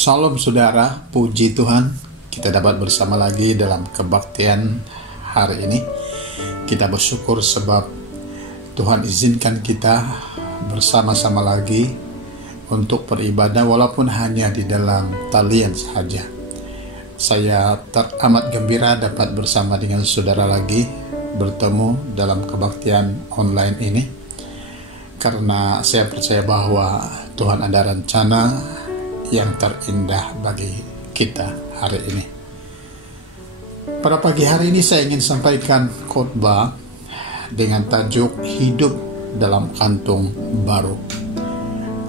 Salam saudara, puji Tuhan, kita dapat bersama lagi dalam kebaktian hari ini. Kita bersyukur sebab Tuhan izinkan kita bersama-sama lagi untuk beribadah walaupun hanya di dalam talian saja. Saya teramat gembira dapat bersama dengan saudara lagi bertemu dalam kebaktian online ini, karena saya percaya bahwa Tuhan ada rencana yang terindah bagi kita hari ini. Pada pagi hari ini saya ingin sampaikan khotbah dengan tajuk hidup dalam kantung baru.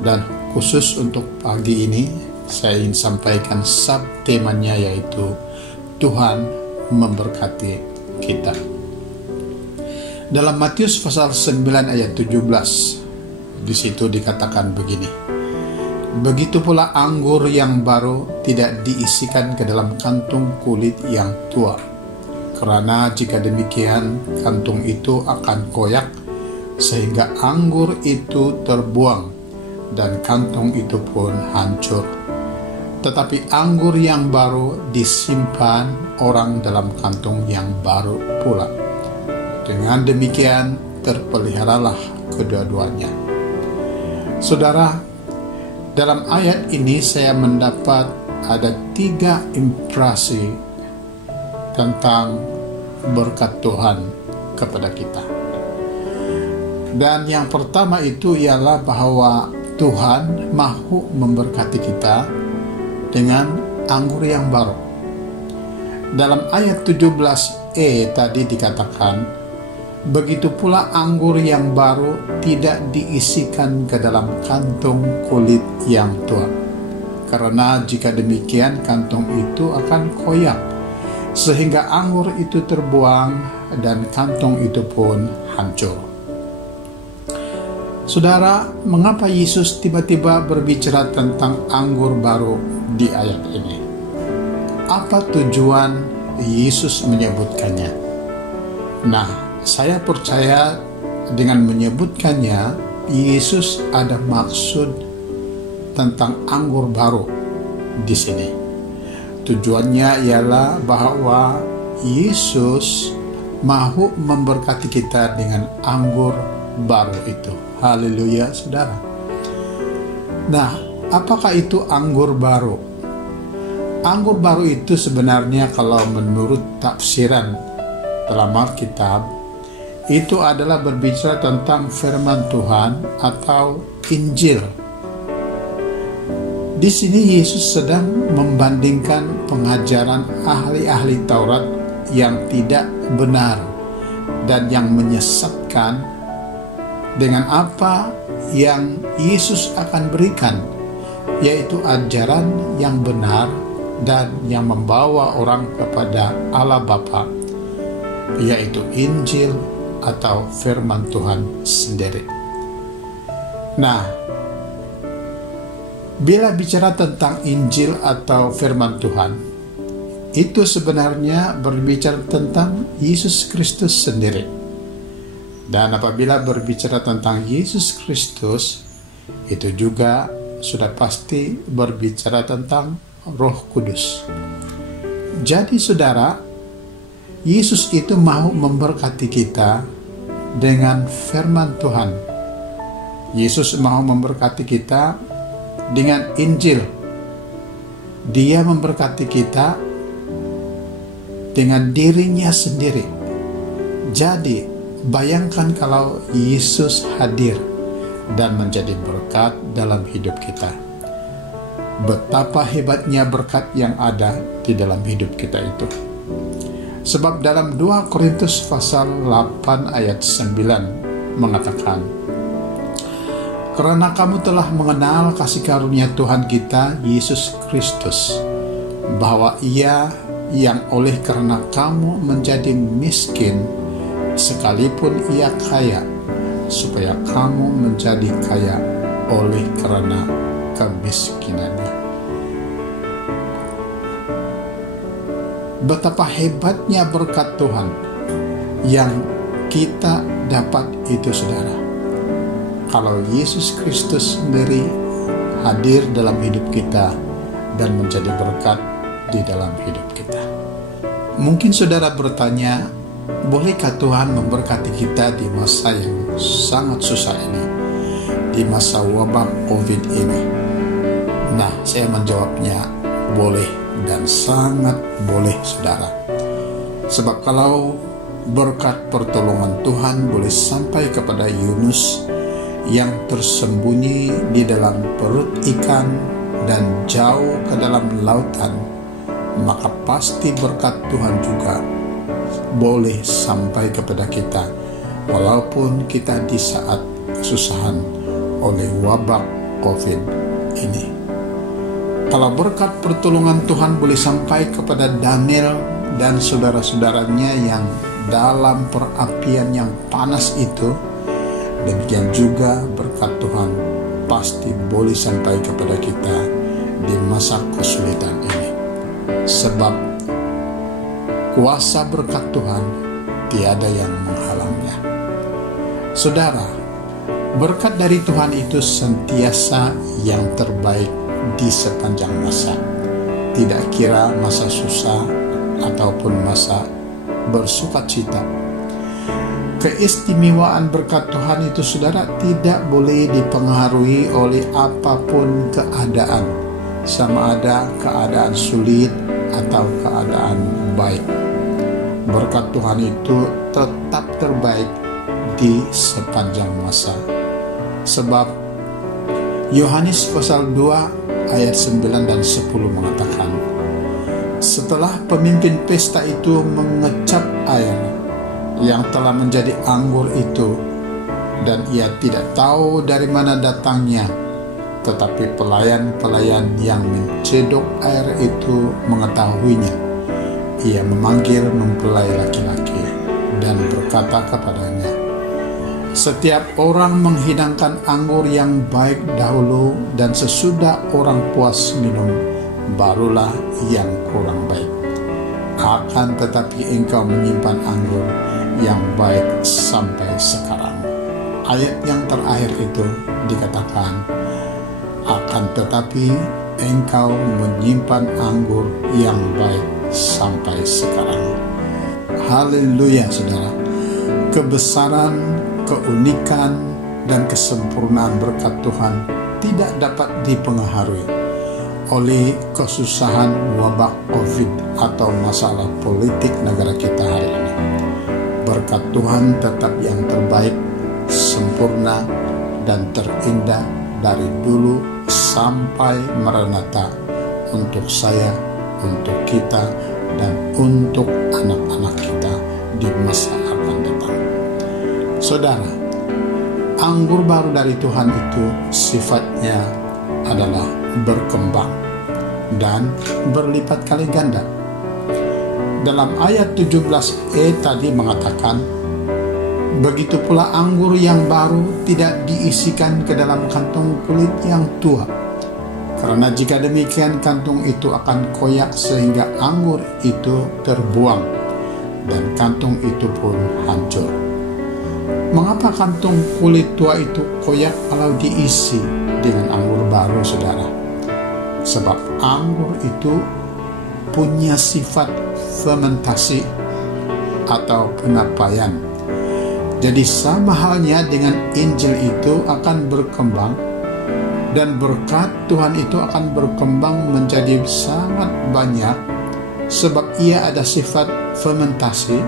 Dan khusus untuk pagi ini saya ingin sampaikan subtemanya, yaitu Tuhan memberkati kita. Dalam Matius pasal 9 ayat 17, di situ dikatakan begini: begitu pula anggur yang baru tidak diisikan ke dalam kantung kulit yang tua, karena jika demikian kantung itu akan koyak sehingga anggur itu terbuang dan kantung itu pun hancur. Tetapi anggur yang baru disimpan orang dalam kantung yang baru pula. Dengan demikian terpeliharalah kedua-duanya. Saudara, dalam ayat ini saya mendapat ada 3 impresi tentang berkat Tuhan kepada kita. Dan yang pertama itu ialah bahwa Tuhan mahu memberkati kita dengan anggur yang baru. Dalam ayat 17e tadi dikatakan, begitu pula anggur yang baru tidak diisikan ke dalam kantung kulit yang tua, karena jika demikian kantung itu akan koyak sehingga anggur itu terbuang dan kantung itu pun hancur. Saudara, mengapa Yesus tiba-tiba berbicara tentang anggur baru di ayat ini? Apa tujuan Yesus menyebutkannya? Nah, saya percaya dengan menyebutkannya, Yesus ada maksud tentang anggur baru di sini. Tujuannya ialah bahwa Yesus mahu memberkati kita dengan anggur baru itu. Haleluya, saudara. Nah, apakah itu anggur baru? Anggur baru itu sebenarnya kalau menurut tafsiran dalam Alkitab, itu adalah berbicara tentang firman Tuhan atau Injil. Di sini Yesus sedang membandingkan pengajaran ahli-ahli Taurat yang tidak benar dan yang menyesatkan dengan apa yang Yesus akan berikan, yaitu ajaran yang benar dan yang membawa orang kepada Allah Bapa, yaitu Injil atau firman Tuhan sendiri. Nah, bila bicara tentang Injil atau firman Tuhan, itu sebenarnya berbicara tentang Yesus Kristus sendiri. Dan apabila berbicara tentang Yesus Kristus, itu juga sudah pasti berbicara tentang Roh Kudus. Jadi saudara, Yesus itu mau memberkati kita dengan firman Tuhan. Yesus mau memberkati kita dengan Injil. Dia memberkati kita dengan dirinya sendiri. Jadi, bayangkan kalau Yesus hadir dan menjadi berkat dalam hidup kita. Betapa hebatnya berkat yang ada di dalam hidup kita itu. Sebab dalam 2 Korintus pasal 8 ayat 9 mengatakan, karena kamu telah mengenal kasih karunia Tuhan kita Yesus Kristus, bahwa Ia yang oleh karena kamu menjadi miskin, sekalipun Ia kaya, supaya kamu menjadi kaya oleh karena kemiskinannya. Betapa hebatnya berkat Tuhan yang kita dapat itu, saudara. Kalau Yesus Kristus sendiri hadir dalam hidup kita dan menjadi berkat di dalam hidup kita. Mungkin saudara bertanya, bolehkah Tuhan memberkati kita di masa yang sangat susah ini, di masa wabah COVID ini? Nah, saya menjawabnya, boleh dan sangat boleh saudara. Sebab kalau berkat pertolongan Tuhan boleh sampai kepada Yunus yang tersembunyi di dalam perut ikan dan jauh ke dalam lautan, maka pasti berkat Tuhan juga boleh sampai kepada kita walaupun kita di saat kesusahan oleh wabah COVID ini. Kalau berkat pertolongan Tuhan boleh sampai kepada Daniel dan saudara-saudaranya yang dalam perapian yang panas itu, demikian juga berkat Tuhan pasti boleh sampai kepada kita di masa kesulitan ini. Sebab kuasa berkat Tuhan tiada yang menghalangnya. Saudara, berkat dari Tuhan itu sentiasa yang terbaik di sepanjang masa. Tidak kira masa susah ataupun masa bersukacita. Keistimewaan berkat Tuhan itu saudara tidak boleh dipengaruhi oleh apapun keadaan, sama ada keadaan sulit atau keadaan baik. Berkat Tuhan itu tetap terbaik di sepanjang masa. Sebab Yohanes pasal 2 ayat 9 dan 10 mengatakan, setelah pemimpin pesta itu mengecap air yang telah menjadi anggur itu, dan ia tidak tahu dari mana datangnya, tetapi pelayan-pelayan yang mencedok air itu mengetahuinya. Ia memanggil mempelai laki-laki dan berkata kepadanya, setiap orang menghidangkan anggur yang baik dahulu, dan sesudah orang puas minum, barulah yang kurang baik. Akan tetapi engkau menyimpan anggur yang baik sampai sekarang. Ayat yang terakhir itu dikatakan, akan tetapi engkau menyimpan anggur yang baik sampai sekarang. Haleluya saudara. Kebesaran, keunikan, dan kesempurnaan berkat Tuhan tidak dapat dipengaruhi oleh kesusahan wabah COVID atau masalah politik negara kita hari ini. Berkat Tuhan tetap yang terbaik, sempurna, dan terindah dari dulu sampai maranatha untuk saya, untuk kita, dan untuk anak-anak kita di masa akan datang. Saudara, anggur baru dari Tuhan itu sifatnya adalah berkembang dan berlipat kali ganda. Dalam ayat 17e tadi mengatakan, begitu pula anggur yang baru tidak diisikan ke dalam kantung kulit yang tua, karena jika demikian kantung itu akan koyak sehingga anggur itu terbuang dan kantung itu pun hancur. Mengapa kantung kulit tua itu koyak kalau diisi dengan anggur baru, saudara? Sebab anggur itu punya sifat fermentasi atau penapaian. Jadi sama halnya dengan Injil itu akan berkembang, dan berkat Tuhan itu akan berkembang menjadi sangat banyak, sebab ia ada sifat fermentasi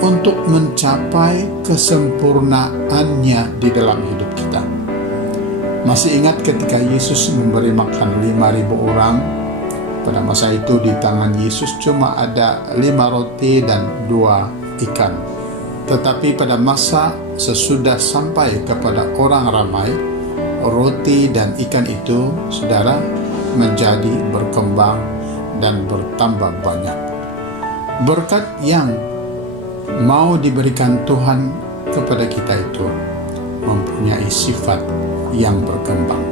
untuk mencapai kesempurnaannya di dalam hidup kita. Masih ingat ketika Yesus memberi makan 5.000 orang? Pada masa itu di tangan Yesus cuma ada 5 roti dan 2 ikan. Tetapi pada masa sesudah sampai kepada orang ramai, roti dan ikan itu, saudara, menjadi berkembang dan bertambah banyak. Berkat yang mau diberikan Tuhan kepada kita itu mempunyai sifat yang berkembang.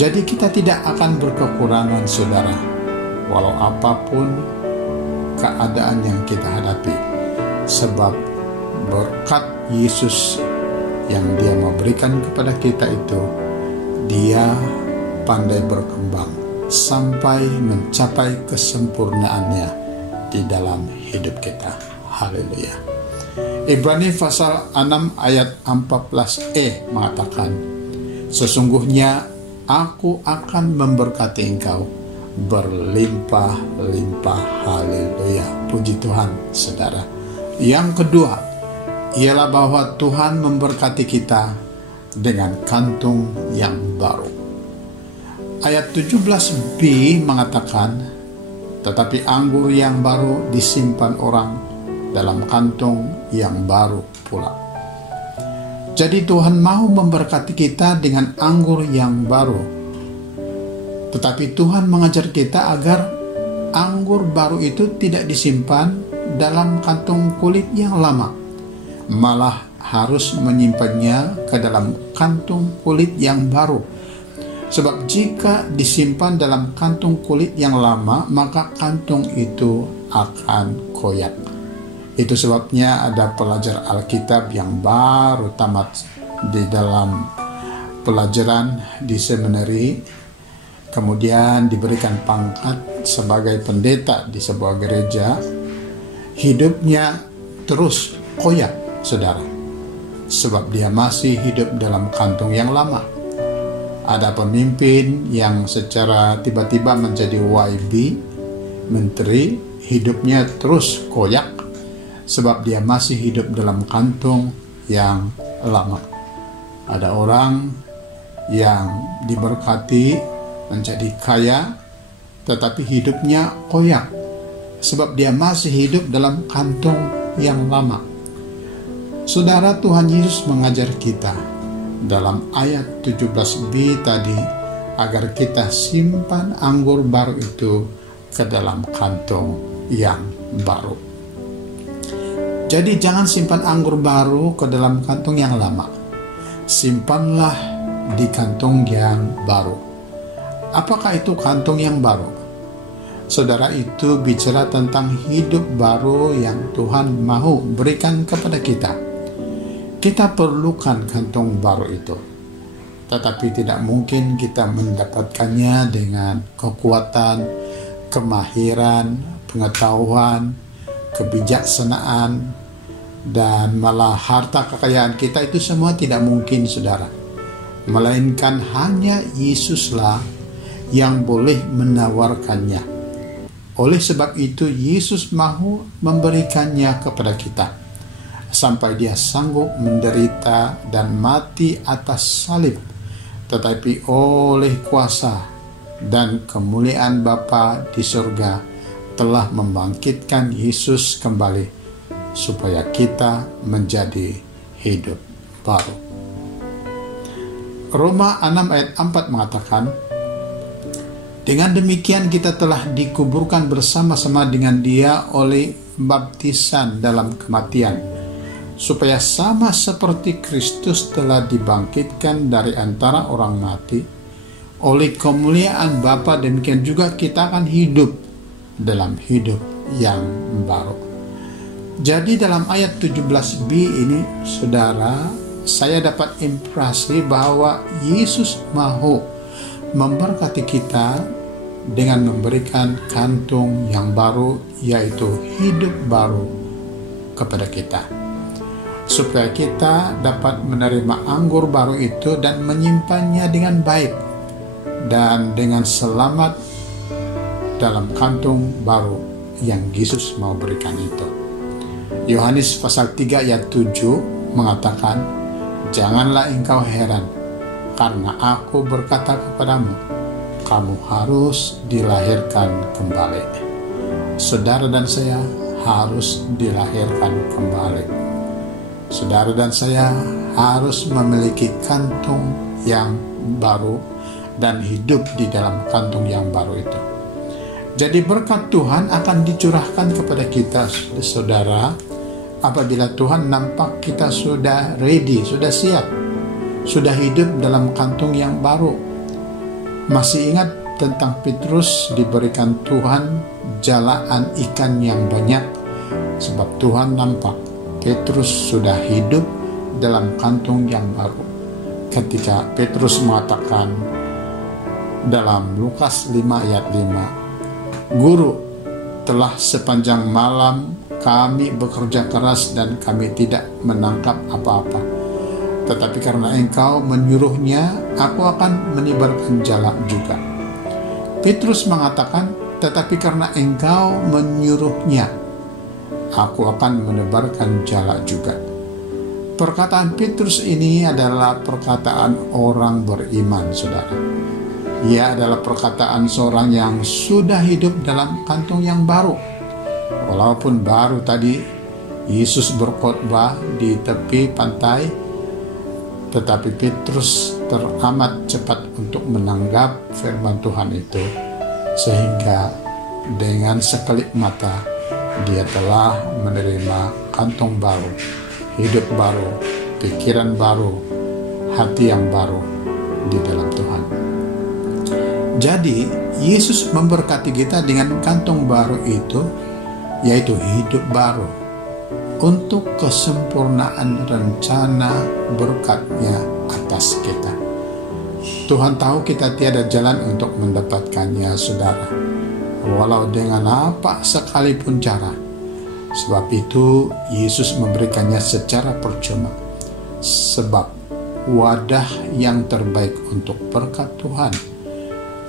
Jadi kita tidak akan berkekurangan, saudara, walau apapun keadaan yang kita hadapi, sebab berkat Yesus yang Dia mau berikan kepada kita itu, Dia pandai berkembang sampai mencapai kesempurnaannya di dalam hidup kita. Haleluya. Ibrani pasal 6 ayat 14e mengatakan, sesungguhnya aku akan memberkati engkau berlimpah-limpah. Haleluya. Puji Tuhan, saudara. Yang kedua ialah bahwa Tuhan memberkati kita dengan kantung yang baru. Ayat 17b mengatakan, tetapi anggur yang baru disimpan orang dalam kantung yang baru pula. Jadi Tuhan mau memberkati kita dengan anggur yang baru. Tetapi Tuhan mengajar kita agar anggur baru itu tidak disimpan dalam kantung kulit yang lama, malah harus menyimpannya ke dalam kantung kulit yang baru. Sebab jika disimpan dalam kantung kulit yang lama, maka kantung itu akan koyak. Itu sebabnya ada pelajar Alkitab yang baru tamat di dalam pelajaran di seminari, kemudian diberikan pangkat sebagai pendeta di sebuah gereja, hidupnya terus koyak, saudara, sebab dia masih hidup dalam kantung yang lama. Ada pemimpin yang secara tiba-tiba menjadi YB, menteri, hidupnya terus koyak, sebab dia masih hidup dalam kantung yang lama. Ada orang yang diberkati menjadi kaya, tetapi hidupnya koyak, sebab dia masih hidup dalam kantung yang lama. Saudara, Tuhan Yesus mengajar kita dalam ayat 17b tadi agar kita simpan anggur baru itu ke dalam kantung yang baru. Jadi jangan simpan anggur baru ke dalam kantung yang lama. Simpanlah di kantung yang baru. Apakah itu kantung yang baru? Saudara, itu bicara tentang hidup baru yang Tuhan mau berikan kepada kita. Kita perlukan kantung baru itu, tetapi tidak mungkin kita mendapatkannya dengan kekuatan, kemahiran, pengetahuan, kebijaksanaan, dan malah harta kekayaan kita. Itu semua tidak mungkin, saudara. Melainkan hanya Yesuslah yang boleh menawarkannya. Oleh sebab itu, Yesus mau memberikannya kepada kita, sampai dia sanggup menderita dan mati atas salib. Tetapi oleh kuasa dan kemuliaan Bapa di surga telah membangkitkan Yesus kembali, supaya kita menjadi hidup baru. Roma 6 ayat 4 mengatakan, dengan demikian kita telah dikuburkan bersama-sama dengan Dia oleh baptisan dalam kematian, supaya sama seperti Kristus telah dibangkitkan dari antara orang mati, oleh kemuliaan Bapa, demikian juga kita akan hidup dalam hidup yang baru. Jadi dalam ayat 17b ini, saudara, saya dapat impresi bahwa Yesus mau memberkati kita dengan memberikan kantung yang baru, yaitu hidup baru kepada kita, supaya kita dapat menerima anggur baru itu dan menyimpannya dengan baik dan dengan selamat dalam kantung baru yang Yesus mau berikan itu. Yohanes pasal 3 ayat 7 mengatakan, janganlah engkau heran, karena aku berkata kepadamu, kamu harus dilahirkan kembali. Saudara dan saya harus dilahirkan kembali. Saudara dan saya harus memiliki kantung yang baru dan hidup di dalam kantung yang baru itu. Jadi berkat Tuhan akan dicurahkan kepada kita, saudara, apabila Tuhan nampak kita sudah ready, sudah siap, sudah hidup dalam kantung yang baru. Masih ingat tentang Petrus diberikan Tuhan jalaan ikan yang banyak, sebab Tuhan nampak Petrus sudah hidup dalam kantung yang baru. Ketika Petrus mengatakan, dalam Lukas 5 ayat 5, "Guru, telah sepanjang malam kami bekerja keras dan kami tidak menangkap apa-apa. Tetapi karena Engkau menyuruhnya, aku akan menebarkan jala juga." Petrus mengatakan, "Tetapi karena Engkau menyuruhnya, aku akan menebarkan jala juga." Perkataan Petrus ini adalah perkataan orang beriman, saudara. Ia adalah perkataan seorang yang sudah hidup dalam kantong yang baru. Walaupun baru tadi Yesus berkhotbah di tepi pantai, tetapi Petrus teramat cepat untuk menanggap firman Tuhan itu, sehingga dengan sekelip mata dia telah menerima kantong baru, hidup baru, pikiran baru, hati yang baru di dalam Tuhan. Jadi Yesus memberkati kita dengan kantong baru itu, yaitu hidup baru, untuk kesempurnaan rencana berkat-Nya atas kita. Tuhan tahu kita tiada jalan untuk mendapatkannya, saudara, walau dengan apa sekalipun cara. Sebab itu Yesus memberikannya secara percuma, sebab wadah yang terbaik untuk berkat Tuhan,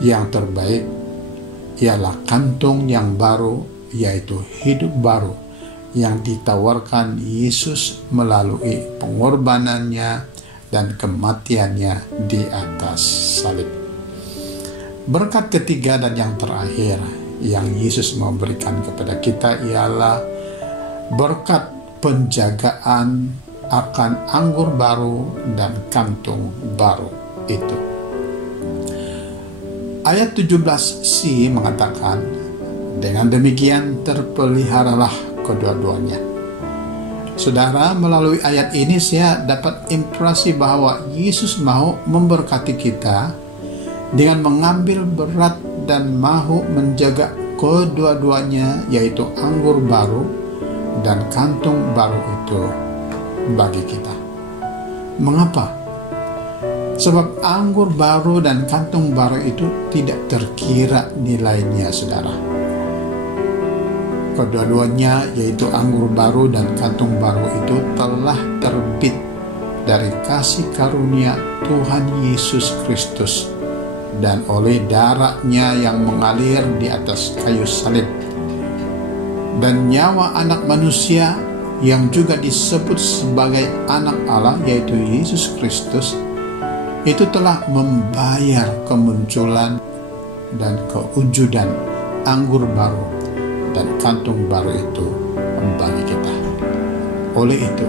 yang terbaik ialah kantong yang baru, yaitu hidup baru yang ditawarkan Yesus melalui pengorbanannya dan kematiannya di atas salib. Berkat ketiga dan yang terakhir yang Yesus memberikan kepada kita ialah berkat penjagaan akan anggur baru dan kantung baru itu. Ayat 17c mengatakan, "Dengan demikian terpeliharalah kedua-duanya." Saudara, melalui ayat ini saya dapat impresi bahwa Yesus mau memberkati kita dengan mengambil berat dan mahu menjaga kedua-duanya, yaitu anggur baru dan kantung baru itu bagi kita. Mengapa? Sebab anggur baru dan kantung baru itu tidak terkira nilainya, saudara. Kedua-duanya, yaitu anggur baru dan kantung baru itu, telah terbit dari kasih karunia Tuhan Yesus Kristus dan oleh darah-Nya yang mengalir di atas kayu salib. Dan nyawa anak manusia yang juga disebut sebagai anak Allah, yaitu Yesus Kristus, itu telah membayar kemunculan dan kewujudan anggur baru dan kantung baru itu bagi kita. Oleh itu,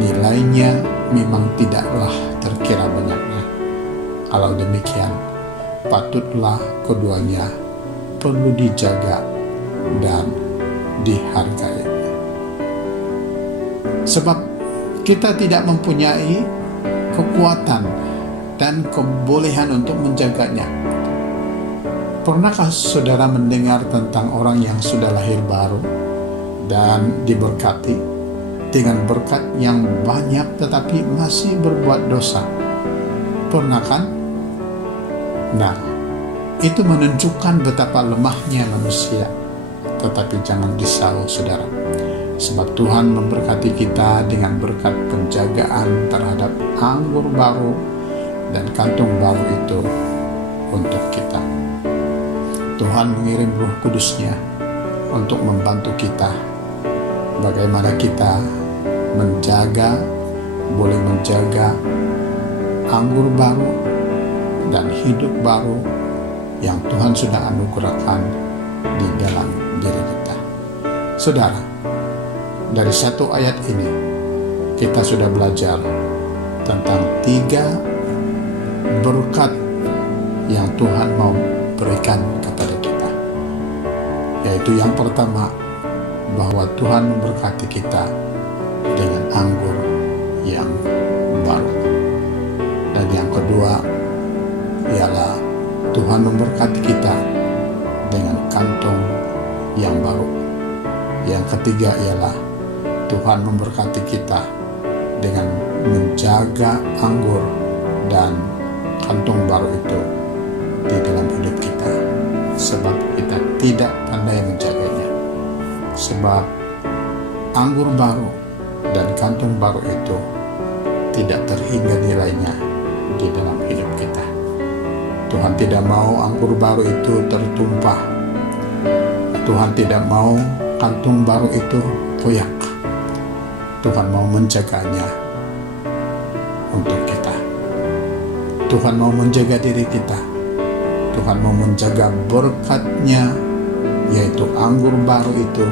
nilainya memang tidaklah terkira banyaknya. Kalau demikian, patutlah keduanya perlu dijaga dan dihargai. Sebab kita tidak mempunyai kekuatan dan kebolehan untuk menjaganya. Pernahkah saudara mendengar tentang orang yang sudah lahir baru dan diberkati dengan berkat yang banyak tetapi masih berbuat dosa? Pernah kan? Nah, itu menunjukkan betapa lemahnya manusia. Tetapi jangan risau, saudara, sebab Tuhan memberkati kita dengan berkat penjagaan terhadap anggur baru dan kantung baru itu untuk kita. Tuhan mengirim Roh Kudus-Nya untuk membantu kita bagaimana kita boleh menjaga anggur baru dan hidup baru yang Tuhan sudah anugerahkan di dalam diri kita. Saudara, dari satu ayat ini kita sudah belajar tentang 3 berkat yang Tuhan mau berikan kepada kita. Yaitu yang pertama, bahwa Tuhan memberkati kita dengan anggur yang baru. Dan yang kedua ialah Tuhan memberkati kita dengan kantong yang baru. Yang ketiga ialah Tuhan memberkati kita dengan menjaga anggur dan kantung baru itu di dalam hidup kita, sebab kita tidak pandai menjaganya. Sebab anggur baru dan kantung baru itu tidak terhingga nilainya di dalam hidup kita. Tuhan tidak mau anggur baru itu tertumpah. Tuhan tidak mau kantung baru itu koyak. Tuhan mau menjaganya untuk kita. Tuhan mau menjaga diri kita. Tuhan mau menjaga berkat-Nya, yaitu anggur baru itu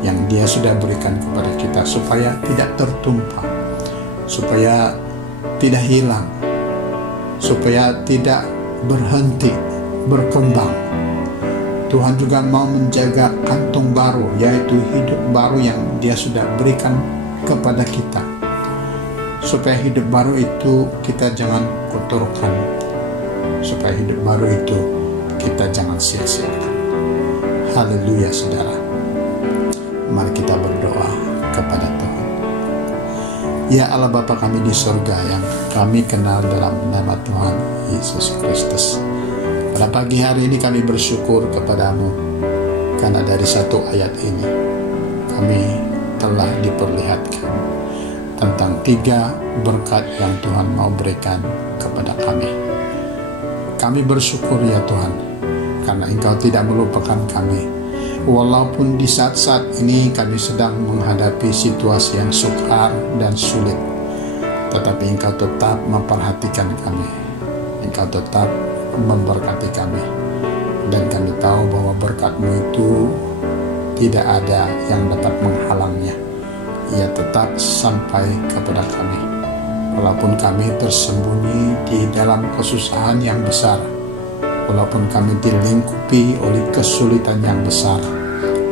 yang Dia sudah berikan kepada kita, supaya tidak tertumpah, supaya tidak hilang, supaya tidak berhenti berkembang. Tuhan juga mau menjaga kantung baru, yaitu hidup baru yang Dia sudah berikan kepada kita, supaya hidup baru itu kita jangan kotorkan, supaya hidup baru itu kita jangan sia-siakan. Haleluya, saudara. Mari kita berdoa kepada Tuhan. Ya Allah Bapa kami di surga yang kami kenal dalam nama Tuhan Yesus Kristus, pada pagi hari ini kami bersyukur kepadamu karena dari satu ayat ini kami telah diperlihatkan tentang 3 berkat yang Tuhan mau berikan kepada kami. Kami bersyukur ya Tuhan, karena Engkau tidak melupakan kami. Walaupun di saat-saat ini kami sedang menghadapi situasi yang sukar dan sulit, tetapi Engkau tetap memperhatikan kami. Engkau tetap memberkati kami. Dan kami tahu bahwa berkat-Mu itu tidak ada yang dapat menghalangnya. Ia tetap sampai kepada kami. Walaupun kami tersembunyi di dalam kesusahan yang besar, walaupun kami dilingkupi oleh kesulitan yang besar,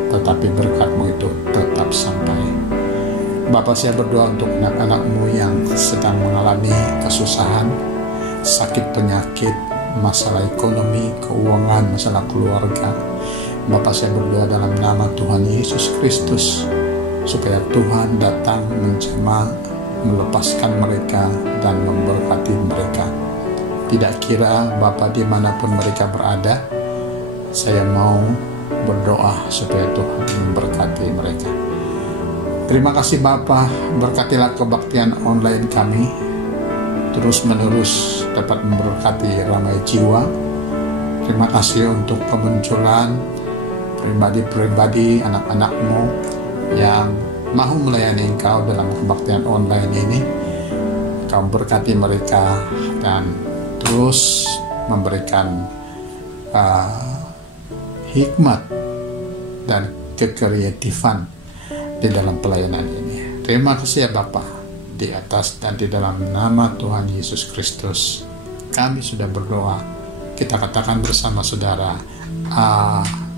tetapi berkat-Mu itu tetap sampai. Bapa, saya berdoa untuk anak-anak-Mu yang sedang mengalami kesusahan, sakit penyakit, masalah ekonomi, keuangan, masalah keluarga. Bapa, saya berdoa dalam nama Tuhan Yesus Kristus, supaya Tuhan datang menjamah, melepaskan mereka dan memberkati mereka. Tidak kira Bapa dimanapun mereka berada, saya mau berdoa supaya Tuhan memberkati mereka. Terima kasih Bapa, berkatilah kebaktian online kami, terus menerus dapat memberkati ramai jiwa. Terima kasih untuk kemunculan pribadi-pribadi anak-anak-Mu yang mau melayani Engkau dalam kebaktian online ini. Engkau berkati mereka dan terus memberikan hikmat dan kekreatifan di dalam pelayanan ini. Terima kasih ya Bapa, di atas dan di dalam nama Tuhan Yesus Kristus kami sudah berdoa. Kita katakan bersama saudara, amin.